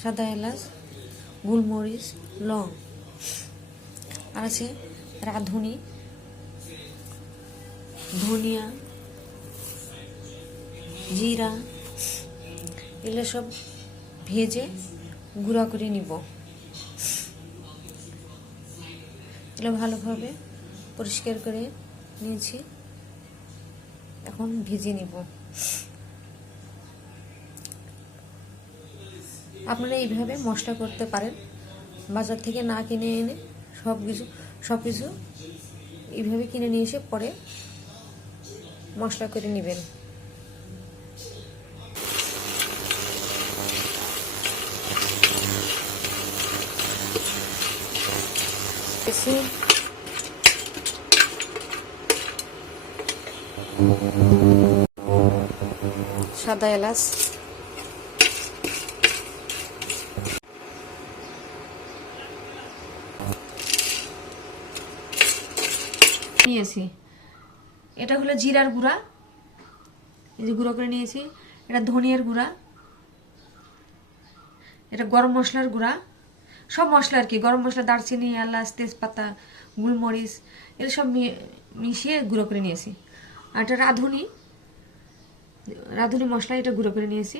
সাদা এলাচ, গোলমরিচ, লং, আর আছে রাঁধুনি, ধনিয়া, জিরা। এগুলো সব ভেজে গুঁড়া করে নিব। এগুলো ভালোভাবে পরিষ্কার করে নিয়েছি, এখন ভেজে নিব। আপনারা এইভাবে মশলা করতে পারেন, বাজার থেকে না কিনে এনে সব কিছু এইভাবে কিনে নিয়ে এসে পরে মশলা করে নেবেন। সাদা এলাচ, নিয়েছি। এটা হলো জিরার গুঁড়া, এই যে গুঁড়ো করে নিয়েছি। এটা ধনিয়ার গুঁড়া, এটা গরম মশলার গুঁড়া, সব মশলা আর কি, গরম মশলা, দারচিনি, এলাচ, তেজপাতা, গোলমরিচ, এগুলো সব মিশিয়ে গুঁড়ো করে নিয়েছি। আর এটা রাঁধুনি মশলা, এটা গুঁড়ো করে নিয়েছি।